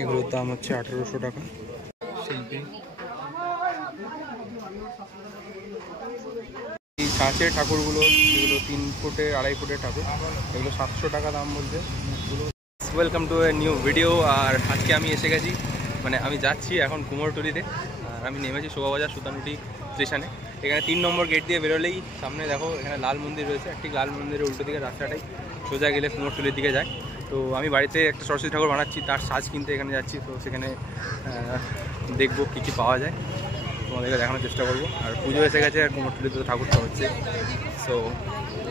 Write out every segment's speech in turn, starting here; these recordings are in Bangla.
এগুলোর দাম হচ্ছে 1800 টাকা। শিল্পী এই কাঁচের ঠাকুরগুলো, যেগুলো 3 ফুটের 2.5 ফুটের ঠাকুর, এগুলো 700 টাকা দাম বলছে। Welcome to a new video. আর আজকে আমি এসে গেছি, মানে আমি যাচ্ছি এখন কুমোরটুলিতে। আর আমি নেমেছি শোভাবাজার সুতানুটি স্টেশনে। এখানে 3 নম্বর গেট দিয়ে বেরোলেই সামনে দেখো এখানে লাল মন্দির রয়েছে। একটি লাল মন্দিরের উল্টো দিকে রাস্তাটাই সোজা গেলে কুমোরটুলির দিকে যায়। তো আমি বাড়িতে একটা সরস্বতী ঠাকুর বানাচ্ছি, তার সাজ কিনতে এখানে যাচ্ছি। তো সেখানে দেখবো কী কী পাওয়া যায়, তোমাদেরকে দেখানোর চেষ্টা করবো। আর পুজো এসে গেছে, আর কুমোরটুলিতে ঠাকুরটা হচ্ছে। So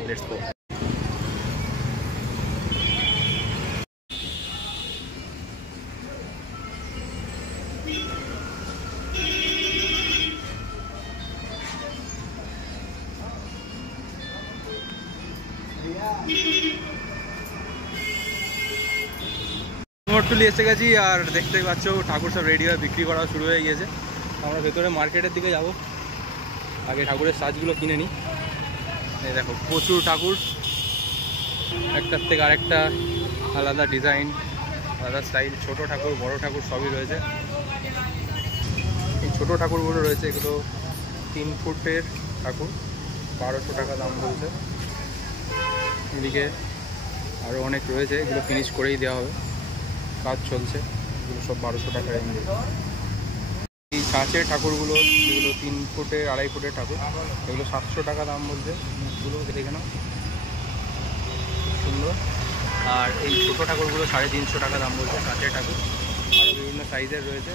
let's go. কুমোরটুলি এসে গেছি, আর দেখতেই পাচ্ছ ঠাকুর সব রেডি হয়ে বিক্রি করা শুরু হয়ে গিয়েছে। আমরা ভেতরে মার্কেটের দিকে যাব, আগে ঠাকুরের সাজগুলো কিনে নিই। এই দেখো প্রচুর ঠাকুর, একটার থেকে আরেকটা আলাদা ডিজাইন, আলাদা স্টাইল। ছোট ঠাকুর, বড় ঠাকুর সবই রয়েছে। এই ছোটো ঠাকুরগুলো রয়েছে, এগুলো 3 ফুটের ঠাকুর, 1200 টাকা দাম বলছে। এদিকে আরও অনেক রয়েছে, এগুলো ফিনিশ করেই দেওয়া হবে, কাজ চলছে। এগুলো সব 1200 টাকা রেঞ্জে। এই কাঁচের ঠাকুরগুলো, যেগুলো 3 ফুটের 2.5 ফুটের ঠাকুর, এগুলো 700 টাকা দাম বলছে। মুখগুলো দেখে নাও, সুন্দর। আর এই ছোটো ঠাকুরগুলো 350 টাকা দাম বলছে, কাঁচের ঠাকুর। আরও বিভিন্ন সাইজের রয়েছে।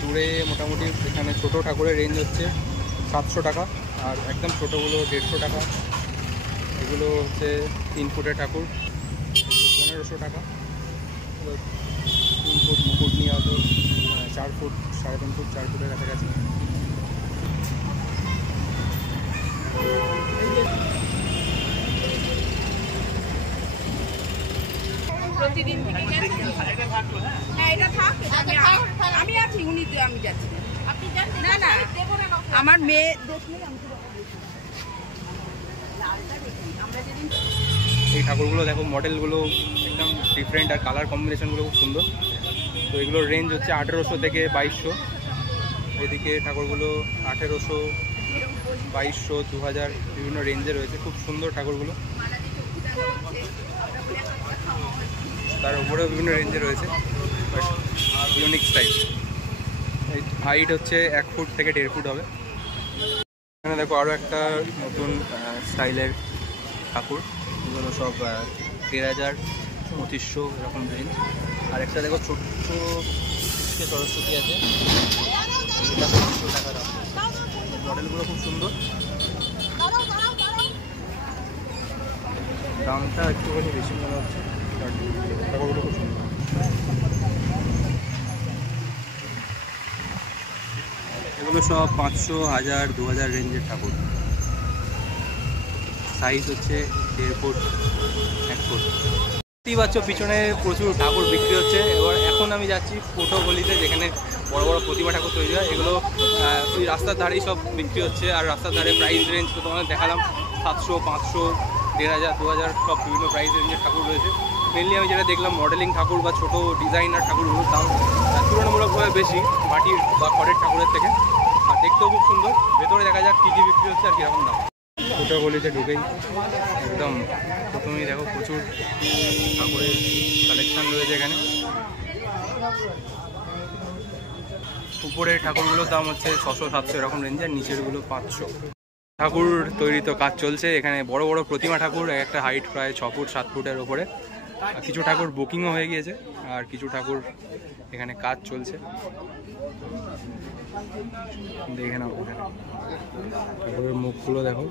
দূরে মোটামুটি এখানে ছোটো ঠাকুরের রেঞ্জ হচ্ছে 700 টাকা, আর একদম ছোটোগুলো 150 টাকা। এগুলো হচ্ছে 3 ফুটের ঠাকুর, 1500 টাকা। 3 ফুট মুকুট নিয়ে হয়তো 4 ফুট, 3.5 ফুট, 4 ফুটের কাছাকাছি। প্রতিদিন থেকে হ্যাঁ এটা থাক, আমি আছি, উনি আমি যাচ্ছি। আপনি যান না? না আমার মেয়ে দেখলেই আমি। এই ঠাকুরগুলো দেখো, মডেলগুলো একদম ডিফারেন্ট, আর কালার কম্বিনেশনগুলো খুব সুন্দর। তো এগুলোর রেঞ্জ হচ্ছে 1800 থেকে 2200। এদিকে ঠাকুরগুলো 1800, 2200, 2000 বিভিন্ন রেঞ্জে রয়েছে। খুব সুন্দর ঠাকুরগুলো, তার উপরেও বিভিন্ন রেঞ্জে রয়েছে, ইউনিক স্টাইল। এই হাইট হচ্ছে 1 ফুট থেকে 1.5 ফুট হবে। এখানে দেখো আরও একটা নতুন স্টাইলের ঠাকুর, এগুলো সব 13,000, 2500 এরকম রেঞ্জ। আর একটা দেখো ছোট্ট সরস্বতী আছে, এটা 500 টাকা দাম। মডেলগুলো খুব সুন্দর, দামটা একটুখানি বেশি মনে হচ্ছে, ঠাকুরগুলো খুব সুন্দর। এগুলো সব 500, 1000, 2000 রেঞ্জের ঠাকুর। সাইজ হচ্ছে 1.5 ফুট, 1 ফুট। দেখতেই পাচ্ছ পিছনে প্রচুর ঠাকুর বিক্রি হচ্ছে। এবার এখন আমি যাচ্ছি ফটো গলিতে, যেখানে বড় বড় প্রতিমা ঠাকুর তৈরি হয়। এগুলো ওই রাস্তার ধারেই সব বিক্রি হচ্ছে। আর রাস্তার ধারে প্রাইস রেঞ্জ তো তোমাদের দেখালাম, 700, 500, 1500, 2000 সব বিভিন্ন প্রাইস রেঞ্জের ঠাকুর রয়েছে। মেনলি আমি যেটা দেখলাম, মডেলিং ঠাকুর বা ছোটো ডিজাইনার ঠাকুরগুলোর দাম তুলনামূলকভাবে বেশি মাটির বা খড়ের ঠাকুরের থেকে। আর দেখতেও খুব সুন্দর। ভেতরে দেখা যাক কী কী বিক্রি হচ্ছে আর কীরকম দাম। ফটো গলিতে ঢুকেই একদম প্রথমেই দেখো প্রচুর ঠাকুরের কালেকশান রয়েছে এখানে। উপরের ঠাকুরগুলোর দাম হচ্ছে 600, 700 এরকম রেঞ্জে, আর নিচেরগুলো 500। ঠাকুর তৈরি তো কাজ চলছে এখানে। বড় বড় প্রতিমা ঠাকুর, একটা হাইট প্রায় 6 ফুট, 7 ফুটের ওপরে। কিছু ঠাকুর বুকিংও হয়ে গিয়েছে, আর কিছু ঠাকুর এখানে কাজ চলছে। দেখে নাও এখানে ঠাকুরের মুখগুলো দেখো।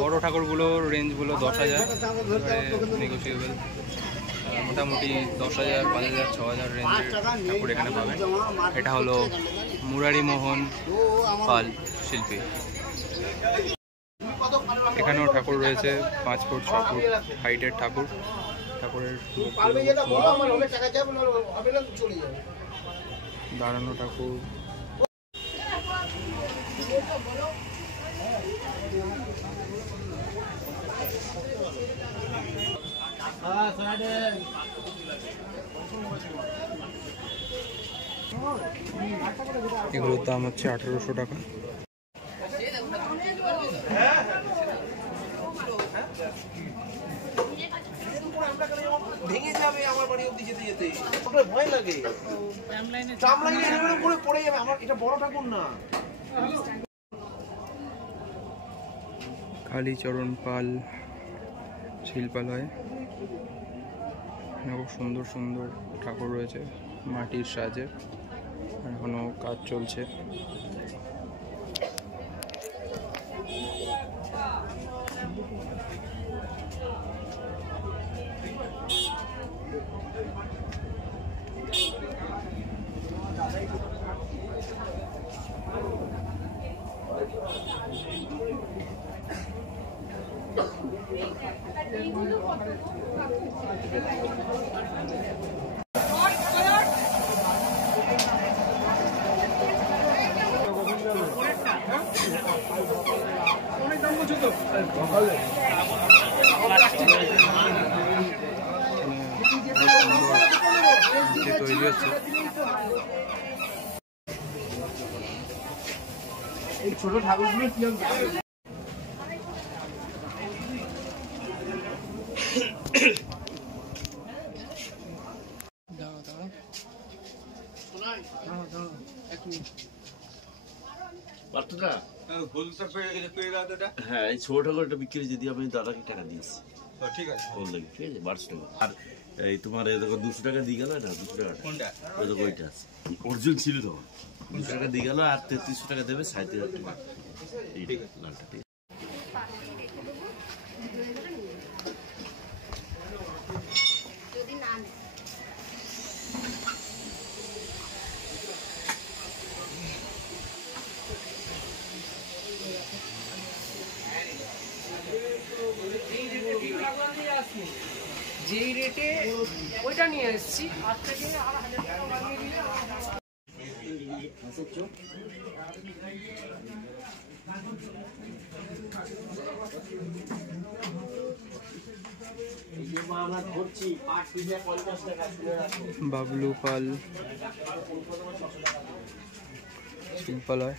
বড় ঠাকুরগুলোর রেঞ্জগুলো 10,000, নেগোসিয়েবল। মোটামুটি 10,000, 5,000, 6,000 রেঞ্জের ঠাকুর এখানে পাবেন। এটা হলো মুরারি মোহন পাল শিল্পী। এখানেও ঠাকুর রয়েছে 5 ফুট 6 ফুট হাইটের ঠাকুর। ঠাকুরের দাঁড়ানো ঠাকুর। এগুলোর দাম হচ্ছে 1800 টাকা। ভেঙে যাবে আমার বাড়ি অবধি যেতে যেতে, ওটা ভয় লাগে। ট্রাম লাইনে পড়ে যাবে। আমার এটা বড় ঠাকুর না। কালীচরণ পাল শিল্পালয়। খুব সুন্দর সুন্দর ঠাকুর রয়েছে মাটির সাজে, এখনো কাজ চলছে। তৈরি হচ্ছে এই ছোট ঠাকুরগুলো কি হ্যাঁ, এই ছোট ঠাকুরটা বিক্রি যদি আমি দাদাকে টাকা দিয়েছি। ঠিক আছে, ঠিক আছে, 1200 টাকা। আর এই তোমার দেখো 200 টাকা দিয়ে গেল না, 200 টাকা ওই দেখো ওইটা আছে, অর্জুন ছিল তখন। 200 টাকা দিয়ে গেল আর 3300 টাকা দেবে, 37,000 টাকা এই লালটা। ঠিক যেই রেটে ওইটা নিয়ে এসেছি, আর থেকে আর 1000 টাকা বাড়িয়ে দিলে বাবলু পাল শিল্পালয়।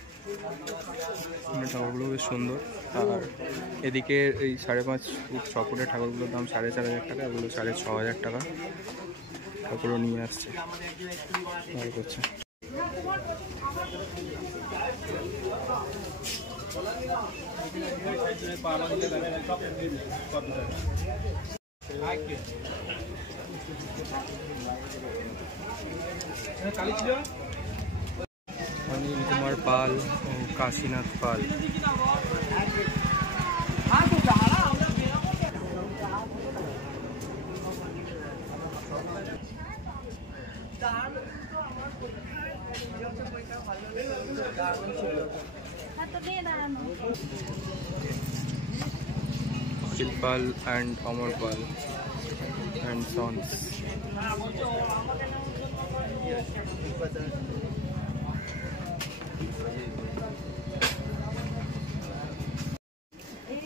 ঠাকুরগুলো বেশ সুন্দর। আর এদিকে এই 5.5 ফুট 6 ফুটের ঠাকুরগুলোর দাম 4,500 টাকা, এগুলো 6,500 টাকা। ঠাকুরও নিয়ে আসছে, ভালো করছে। অনিল কুমার পাল ও Kashinath Pal. Shilpal and Amar Pal and sons.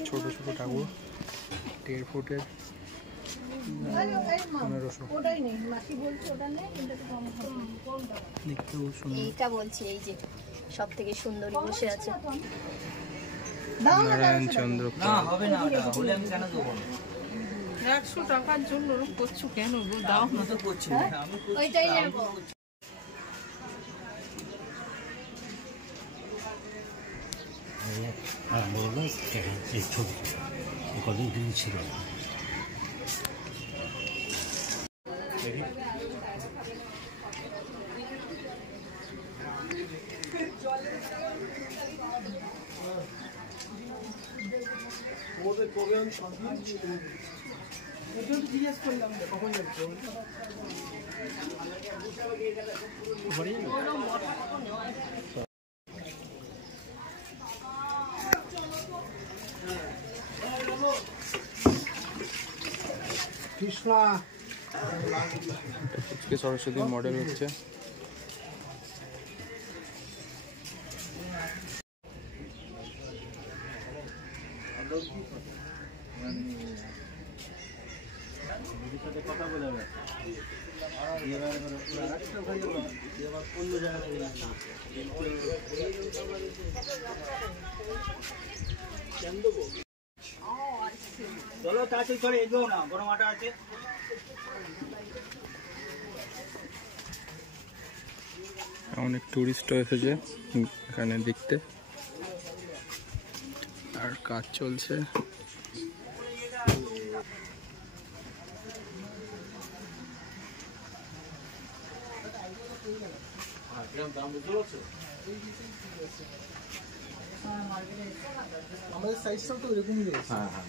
ছোট ছোট ঠাকুর 1.5 ফুটের 1500। দেখতেও সুন্দর। এইটা বলছি, এই যে সব থেকে সুন্দরী বসে আছে নারায়ণ চন্দ্র পাল। 100 টাকার জন্য করছো কেন গো? দাও না তো। করছি ওইটাই নেব। কদিন দিন ছিল জিজ্ঞেস করলাম কখন যাচ্ছ। পুচকে সরস্বতী মডেল হচ্ছে। চলো তাড়াতাড়ি করে এগোও না, গরম আটা আছে। অনেক টুরিস্টও এসেছে এখানে দেখতে, আর কাজ চলছে। আমাদের সাইজটাও তো এরকমই রয়েছে। হ্যাঁ হ্যাঁ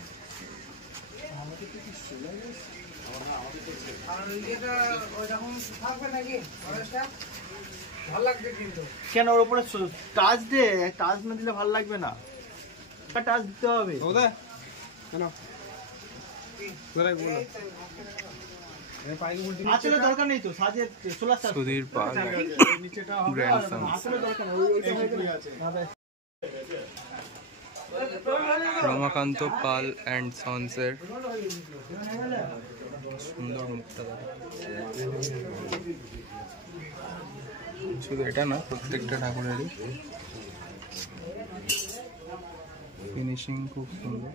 কেন ওর উপরে টাচ দে, টাচ না দিলে ভালো লাগবে না, টাচ দিতে হবে। আসলে দরকার নেই তো, সাজের সোলার চার্জ সুধীর পাল গ্র্যান্ডসন। আসলে দরকার নেই, ওই আছে। রমাকান্ত পাল অ্যান্ড সন্সের সুন্দর মুখটা দেখা। শুধু এটা না, প্রত্যেকটা ঠাকুরেরই ফিনিশিং খুব সুন্দর।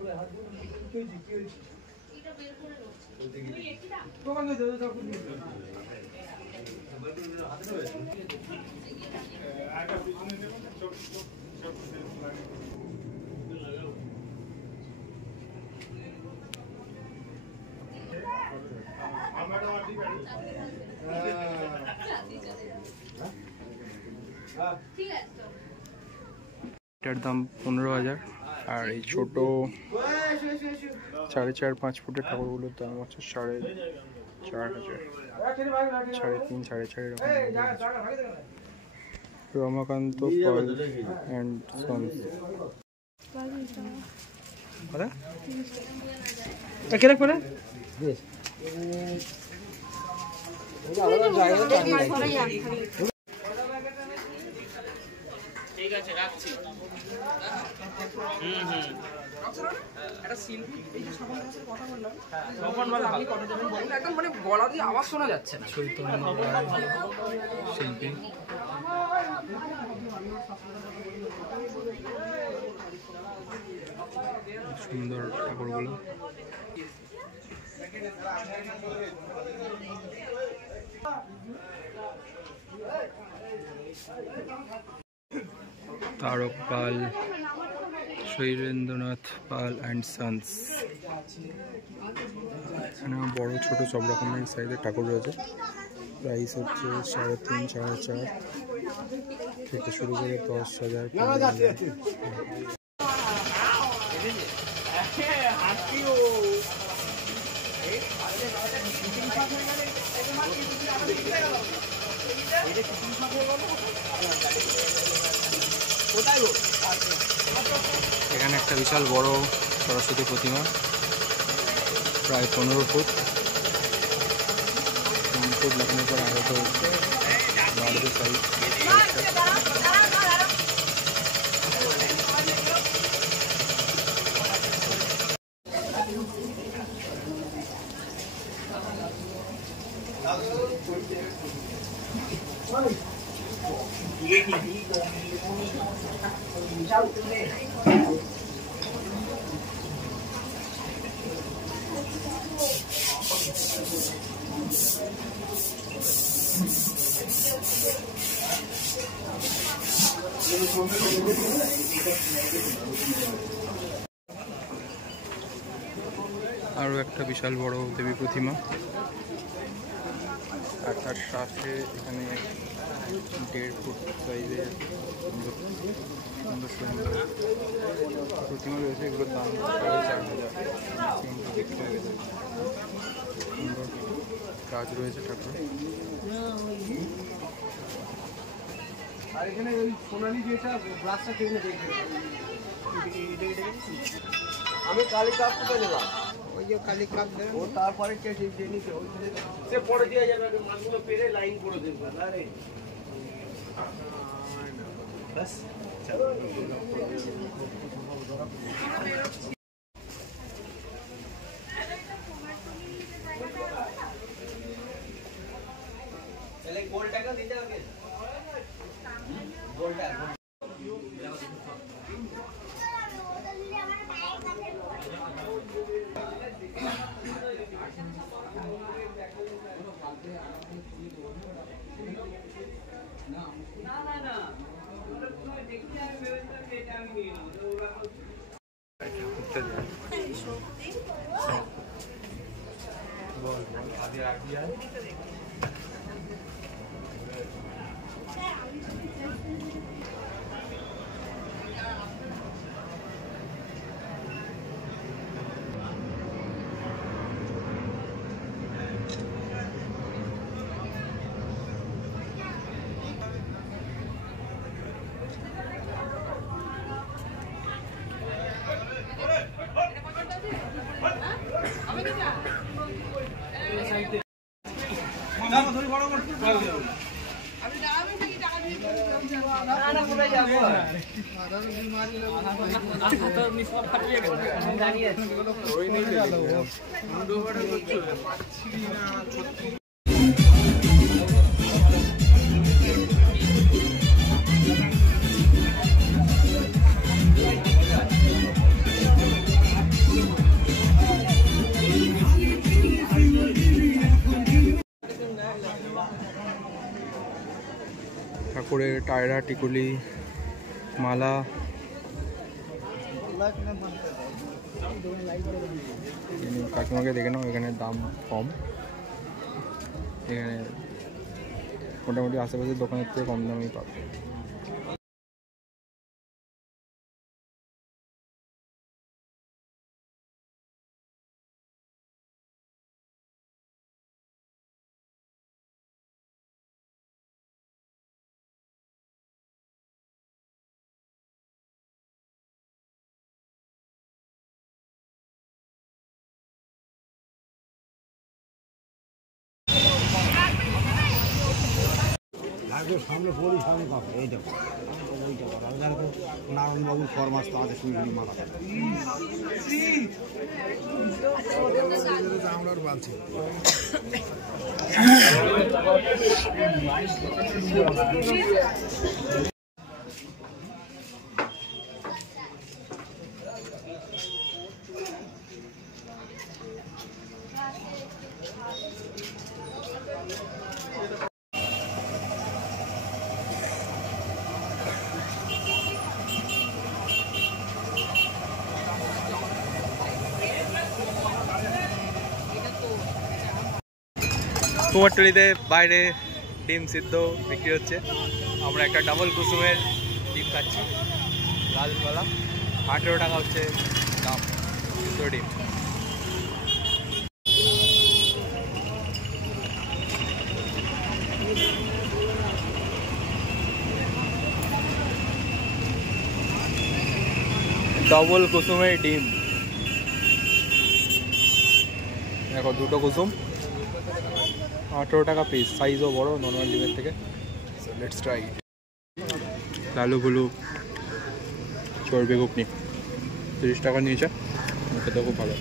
এটার দাম 15,000, আর এই ছোট 4.5-5 ফুটের ঠাকুরগুলোর দাম হচ্ছে 4,500, 3.5, 4.5 এরকম। রমাকান্ত পাল অ্যান্ড সন্স। ঠিক আছে, রাখছি। একদম মানে গলা দিয়ে আওয়াজ শোনা যাচ্ছে না। শিল্পী সুন্দর ঠাকুরগুলো। তারক পাল, শৈলেন্দ্রনাথ পাল অ্যান্ড সন্স। এখানে বড় ছোট সব রকমের সাইজের ঠাকুর রয়েছে। প্রাইস হচ্ছে 3.5, 4.5 থেকে শুরু করে 10,000, 15,000। এখানে একটা বিশাল বড় সরস্বতী প্রতিমা, প্রায় 15 ফুট। ফুট লাগানোর পর আরো তো বাড়বে সাইজ। আরো একটা বিশাল বড় দেবী প্রতিমা, আর তার সাথে এখানে 1.5 ফুট সাইজের সুন্দর সুন্দর প্রতিমা রয়েছে। এগুলোর দাম 4,500 বিক্রি হয়ে গেছে। সুন্দর কাজ রয়েছে ঠাকুর। আর এখানে ওই সোনালি যেটা গ্লাসটা কেমনে দেখবে, আমি কালী কাপ থেকে নিলাম। ও তারপরে কেটে দিয়ে নিতে সে পড়ে দিয়ে যাবে মাছগুলো পেরে লাইন করে দেবে আরে বাস তাহলে গোলটাকে দিতে হবে গোলটা ঠাকুরের টায়রা টিকুলি মালা কাকিমাকে দেখে নাও এখানে দাম কম এখানে মোটামুটি আশেপাশের দোকানের থেকে কম দামেই পাবে সামনে পড়ি সামনে কাপড় এইটা ওইটা করা দেখো নারায়ণবাবুর ফরমাস তো আছে শুনবি মাথা আমরা বলছি কুমারটুলিতে বাইরে ডিম সিদ্ধ বিক্রি হচ্ছে আমরা একটা ডাবল কুসুমের ডিম খাচ্ছি লালওয়ালা 18 টাকা হচ্ছে দাম সিদ্ধ ডিম ডাবল কুসুমের ডিম দেখো দুটো কুসুম 18 টাকা পিস সাইজও বড় নর্মাল ডিমের থেকে লেটস ট্রাই লালু গুলু চর্বি ঘুগনি 30 টাকা নিয়েছে খেতে খুব ভালো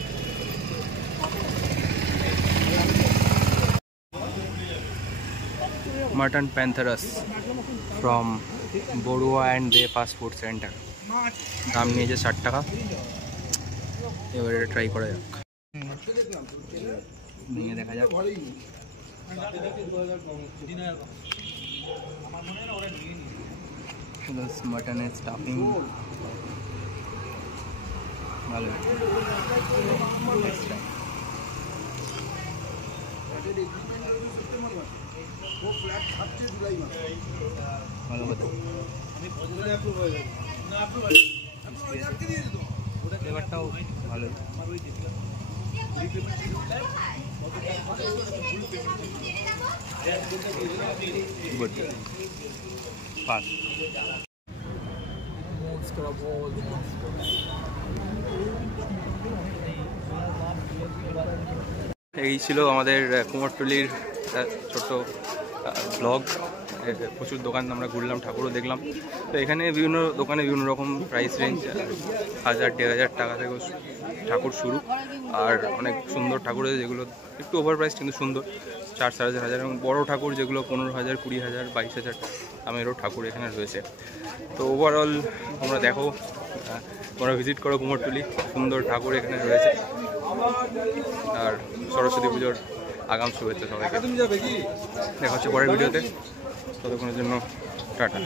মটন প্যান্থারাস from Barua and the fast food centre দাম নিয়েছে 60 টাকা এবারে ট্রাই করা যাক ভেঙে দেখা যাক মটনের স্টাফিং ভালো ভালো কথা ফ্লেভারটাও ভালো গুড ফাস্ট এই ছিল আমাদের কুমারটুলির ছোট্ট ব্লগ। প্রচুর দোকান আমরা ঘুরলাম, ঠাকুরও দেখলাম। তো এখানে বিভিন্ন দোকানে বিভিন্ন রকম প্রাইস রেঞ্জ, 1000-1500 টাকা থেকে ঠাকুর শুরু। আর অনেক সুন্দর ঠাকুর আছে যেগুলো একটু ওভার প্রাইস কিন্তু সুন্দর, 4-4,500 এবং বড় ঠাকুর যেগুলো 15,000, 20,000, 22,000 দামেরও ঠাকুর এখানে রয়েছে। তো ওভারঅল তোমরা দেখো, তোমরা ভিজিট করো কুমারটুলি, সুন্দর ঠাকুর এখানে রয়েছে। আর সরস্বতী পুজোর আগাম শুভেচ্ছা সবাইকে। দেখা হচ্ছে পরের ভিডিওতে, ততক্ষণের জন্য টাটা।